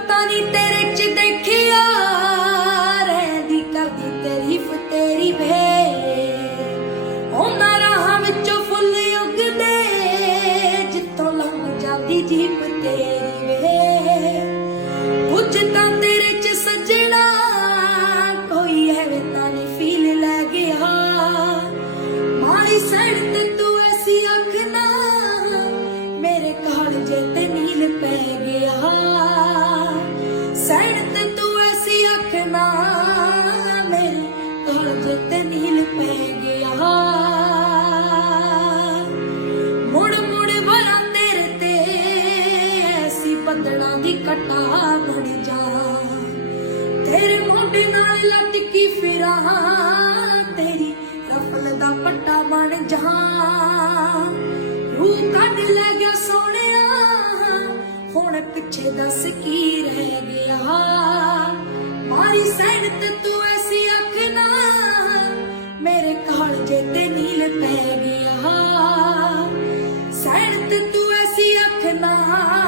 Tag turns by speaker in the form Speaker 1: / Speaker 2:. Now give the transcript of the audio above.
Speaker 1: ਪਤਾ ਨਹੀਂ ਤੇਰੇ ਚ ਦੇਖਿਆ ਰਹਿੰਦੀ ਕਰਦੀ ਤਾਰੀਫ ਤੇਰੀ ਵੇ ਉਹਨਾਂ ਰਾਹਾਂ ਵਿੱਚੋਂ ਫੁੱਲ ਉੱਗਦੇ, ਜਿੱਥੋਂ ਲੰਘ ਜਾਂਦੀ ਜੀਪ ਤੇਰੀ ਵੇ ਕੁਝ ਤਾਂ ਤੇਰੇ ਚ ਸੱਜਣਾ, ਕੋਈ ਐਵੇਂ ਤਾਂ ਨਹੀਂ ਫੀਲ ਲੈ ਗਿਆ। ਮਾਰੀ ਸੜ ਤੇ ਤੂੰ ਐਸੀ ਅੱਖ ਨਾ, ਮੇਰੇ ਕਾਲਜੇ ਤੇ ਨੀਲ ਪੈ ਗਿਆ। ਦੀ ਕਟਾ ਬਣ ਜਾ। ਤੇਰੇ ਮੋਢੇ ਨਾਲ ਲਟਕੀ ਫਿਰਾ, ਤੇਰੀ ਰਫਲ ਦਾ ਪੱਟਾ ਬਣ ਜਾ। ਰੂਹ ਕੱਢ ਲੈ ਗਿਆ ਸੋਹਣਿਆ, ਹੁਣ ਪਿੱਛੇ ਦੱਸ ਕੀ ਰਹਿ ਗਿਆ। ਮਾਰੀ ਸੈਣ ਤੇ ਤੂੰ ਐਸੀ ਅੱਖ ਨਾ, ਮੇਰੇ ਕਾਲਜੇ ਤੇ ਨੀਲ ਪੈ ਗਿਆ। ਸੈਣ ਤੇ ਤੂੰ ਐਸੀ ਅੱਖ ਨਾ।